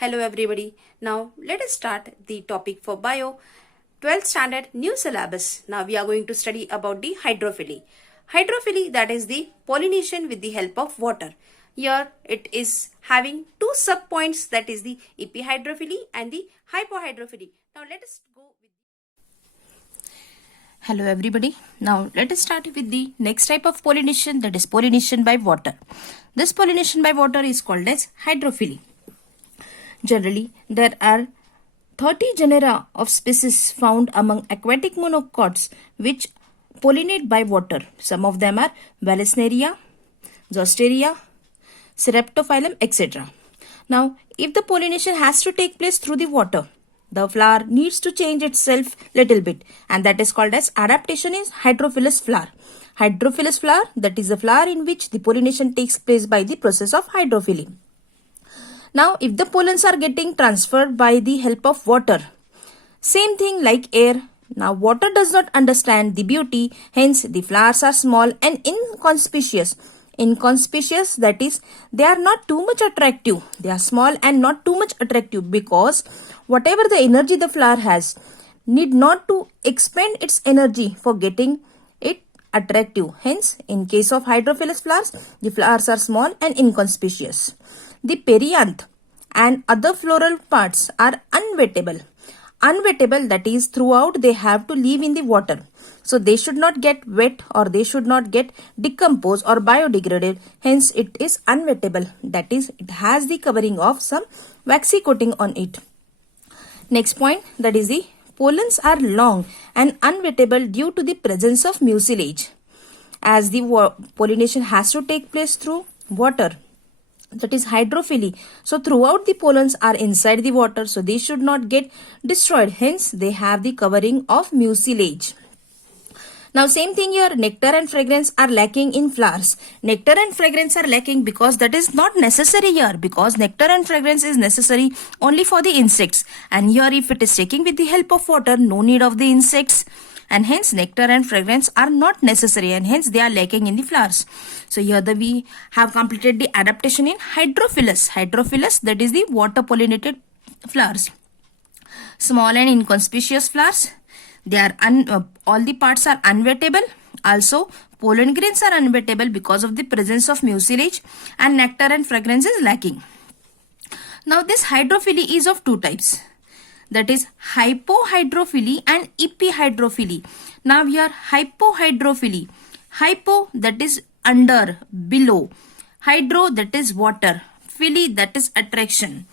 Hello everybody. Now let us start the topic for bio 12th standard new syllabus. Now we are going to study about the hydrophily. Hydrophily, that is the pollination with the help of water. Here it is having two sub-points, that is the epihydrophily and the hypohydrophily. Now let us go with Hello everybody. Now let us start with the next type of pollination, that is pollination by water. This pollination by water is called as hydrophily. Generally, there are 30 genera of species found among aquatic monocots which pollinate by water. Some of them are Vallisneria, Zostera, Seraptophyllum, etc. Now, if the pollination has to take place through the water, the flower needs to change itself little bit, and that is called as adaptation in hydrophilous flower. Hydrophilous flower, that is the flower in which the pollination takes place by the process of hydrophily. Now, if the pollens are getting transferred by the help of water, same thing like air. Now, water does not understand the beauty, hence the flowers are small and inconspicuous. Inconspicuous, that is, they are not too much attractive. They are small and not too much attractive because whatever the energy the flower has need not to expend its energy for getting it attractive. Hence, in case of hydrophilous flowers, the flowers are small and inconspicuous. The perianth and other floral parts are unwettable. Unwettable, that is, throughout they have to live in the water. So they should not get wet or they should not get decomposed or biodegraded. Hence it is unwettable. That is, it has the covering of some waxy coating on it. Next point, that is the pollens are long and unwettable due to the presence of mucilage. As the pollination has to take place through water, that is hydrophily. So throughout the pollens are inside the water, so they should not get destroyed. Hence they have the covering of mucilage. Now same thing here, nectar and fragrance are lacking in flowers. Nectar and fragrance are lacking because that is not necessary here, because nectar and fragrance is necessary only for the insects. And here if it is taking with the help of water, no need of the insects. And hence nectar and fragrance are not necessary and hence they are lacking in the flowers. So here we have completed the adaptation in hydrophilous. Hydrophilous, that is the water pollinated flowers. Small and inconspicuous flowers. They are all the parts are unwettable. Also, pollen grains are unwettable because of the presence of mucilage, and nectar and fragrance is lacking. Now, this hydrophily is of two types. That is hypohydrophily and epihydrophily. Now, here hypohydrophily. Hypo, that is under, below. Hydro, that is water. Phily, that is attraction.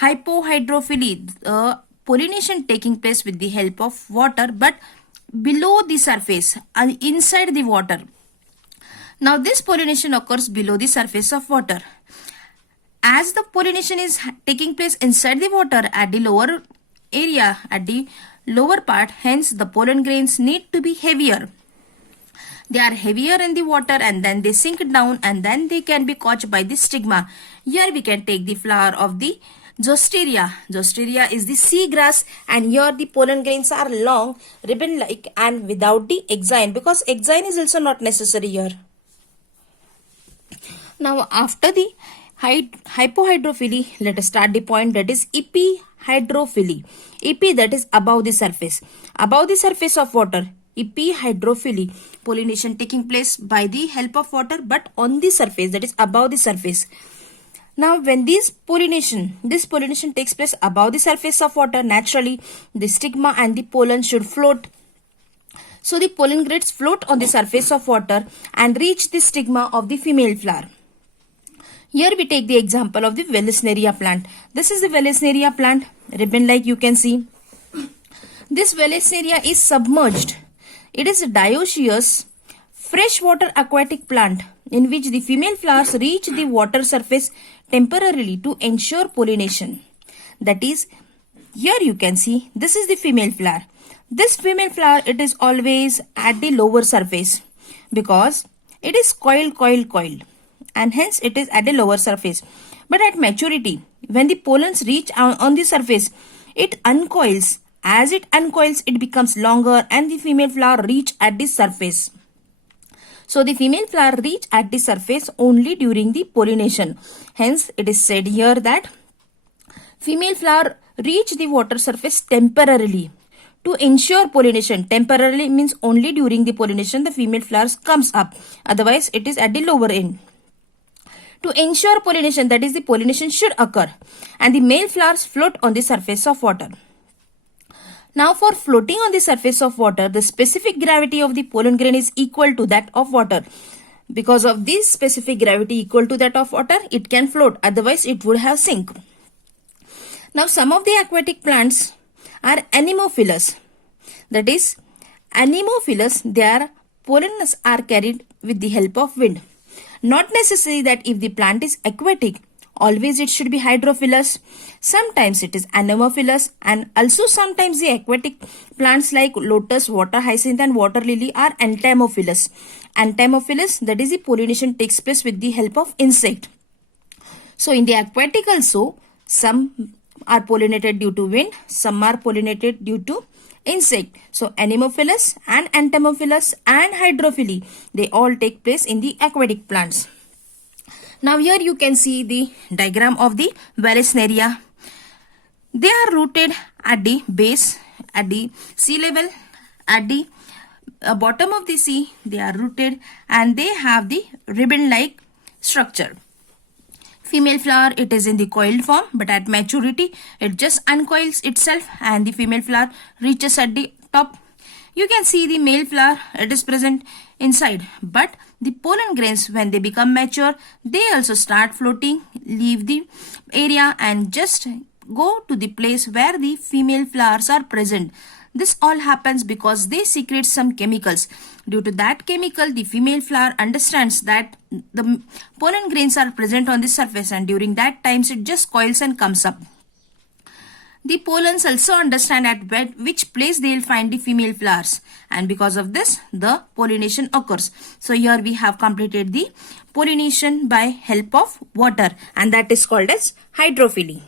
Hypohydrophily, pollination taking place with the help of water but below the surface, inside the water. Now this pollination occurs below the surface of water. As the pollination is taking place inside the water at the lower area, at the lower part, hence the pollen grains need to be heavier. They are heavier in the water and then they sink down and then they can be caught by the stigma. Here we can take the flower of the Zostera. Zostera is the seagrass and here the pollen grains are long, ribbon-like and without the exine, because exine is also not necessary here. Now after the hypohydrophily, let us start the point, that is epihydrophily. Epi, that is above the surface. Above the surface of water. Epihydrophily, pollination taking place by the help of water but on the surface, that is above the surface. Now, when this pollination takes place above the surface of water, naturally the stigma and the pollen should float. So, the pollen grains float on the surface of water and reach the stigma of the female flower. Here we take the example of the Vallisneria plant. This is the Vallisneria plant, ribbon-like you can see. This Vallisneria is submerged. It is a dioecious, freshwater aquatic plant in which the female flowers reach the water surface temporarily to ensure pollination. That is, here you can see, this is the female flower. This female flower, it is always at the lower surface because it is coiled and hence it is at the lower surface. But at maturity, when the pollens reach on the surface, it uncoils. As it uncoils, it becomes longer and the female flower reach at the surface. So the female flower reach at the surface only during the pollination. Hence, it is said here that female flower reach the water surface temporarily. To ensure pollination, temporarily means only during the pollination the female flowers comes up, otherwise it is at the lower end. To ensure pollination, that is the pollination should occur and the male flowers float on the surface of water. Now for floating on the surface of water, the specific gravity of the pollen grain is equal to that of water. Because of this specific gravity equal to that of water, it can float, otherwise it would have sink. Now some of the aquatic plants are anemophilous. That is, anemophilous, their pollens are carried with the help of wind. Not necessary that if the plant is aquatic, always it should be hydrophilous. Sometimes it is anemophilous, and also sometimes the aquatic plants like lotus, water hyacinth and water lily are entomophilous. Entomophilous, that is the pollination takes place with the help of insect. So in the aquatic also, some are pollinated due to wind, some are pollinated due to insect. So anemophilous and entomophilous and hydrophily, they all take place in the aquatic plants. Now here you can see the diagram of the Vallisneria. They are rooted at the base, at the sea level, at the bottom of the sea. They are rooted and they have the ribbon-like structure. Female flower, it is in the coiled form, but at maturity, it just uncoils itself and the female flower reaches at the top. You can see the male flower, it is present inside, but the pollen grains, when they become mature, they also start floating, leave the area and just go to the place where the female flowers are present. This all happens because they secrete some chemicals. Due to that chemical, the female flower understands that the pollen grains are present on the surface, and during that time it just coils and comes up. The pollens also understand at which place they will find the female flowers, and because of this the pollination occurs. So here we have completed the pollination by help of water, and that is called as hydrophily.